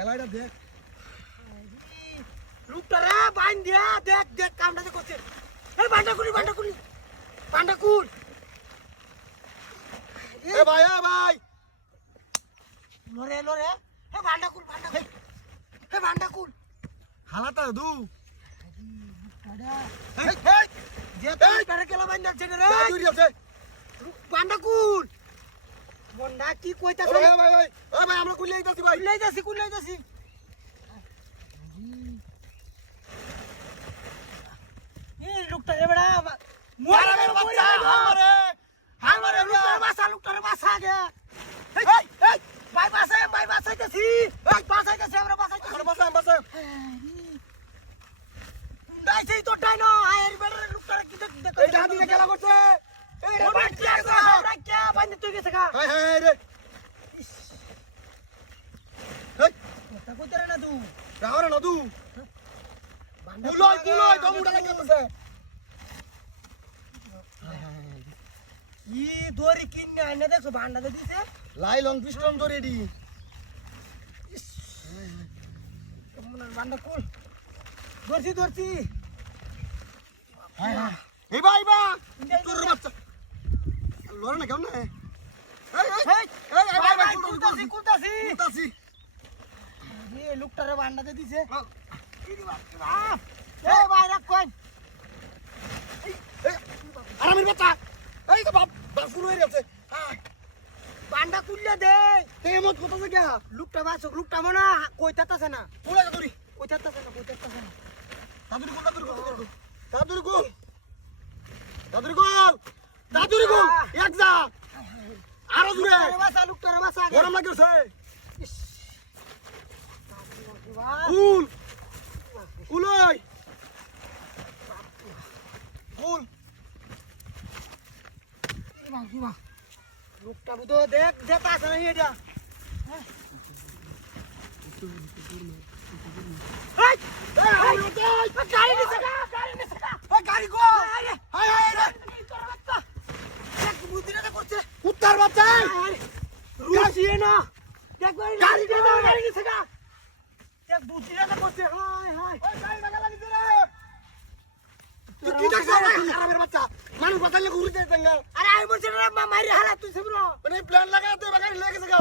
খেলাটা দেখ লুকটারে বাইন দিয়া দেখ দেখ কামটা যে করছে এই বান্ডাকুলি বান্ডাকুল এ ভাই লরে এ বান্ডাকুল হালাটা দু লুকটারে এই এই যে তারে কেলা বাইন যাচ্ছে রে দূরি আছে বান্ডাকুল বন্ডা কি কইতাছ ভাই আমরা কুলি আইতাছি ভাই কুলাইতাছি এই লুকটারে বড়া মারামের বাচ্চা হামারে লুকটারে বাসা গে এই ভাই বাসাইতেছি আমরা বাসাইতেছি বাসা ডাইছেই তো টাই না আয়ের বেড়ার লুকটারে কি দেখ এই দাদিকে খেলা করছে এই রে বাচ্চা আমরা কে বাইন তুই গেছে গা হাই রে হেই কথা কইতে রে না তুই রাহরে নদু কুলই দমুডা লাগতেছে ই দড়ি কিনে আইনা দেখছো ভান্ডা দে দিছে লাই লং পিস্টন তো রেডি কেমন ভান্ডা কুল ধরছি এই ভাই তোর বাচ্চা লড়ে না কেমন এই ভাই কুলতাছি কুলতাছি এই লুকটারে ভান্ডা দে দিছে এই ভাই রাখ কোন আরামের বাচ্চা এই তো বাপ ফুল হয়ে গেছে ভান্ডা কুললে দে এই মত কত থেকে লুকটা বাসক লুকটা মনা কইতাতাছে না পুলা দূরি কইতাতাছে না দাদুরি গোল এক যা আরো দূরে লুকটারে বাসা গরম লাগছে কুলই কুল লুকটা বুঝো দেখ যেটা আছে না এটা গাড়ি নিছে গাড়ি গো হাই রে বুদ্ধিটা করছে উত্তর বাচ্চা রুসিয়ে না দেখ গাড়ি দে দাও, গাড়ি নিছে গা দেখ বুদ্ধিটা করছে হাই ওই গাড়ি লাগা লাগিছে রে তুই কি দেখছ আরামের বাচ্চা মানুষ বাঁচাইলে ঘুরে যায় জঙ্গল আরে আমি বলছি রে মারি হালা তুই সবরা মানে প্ল্যান লাগাতে বাগান লেগে গেছে গা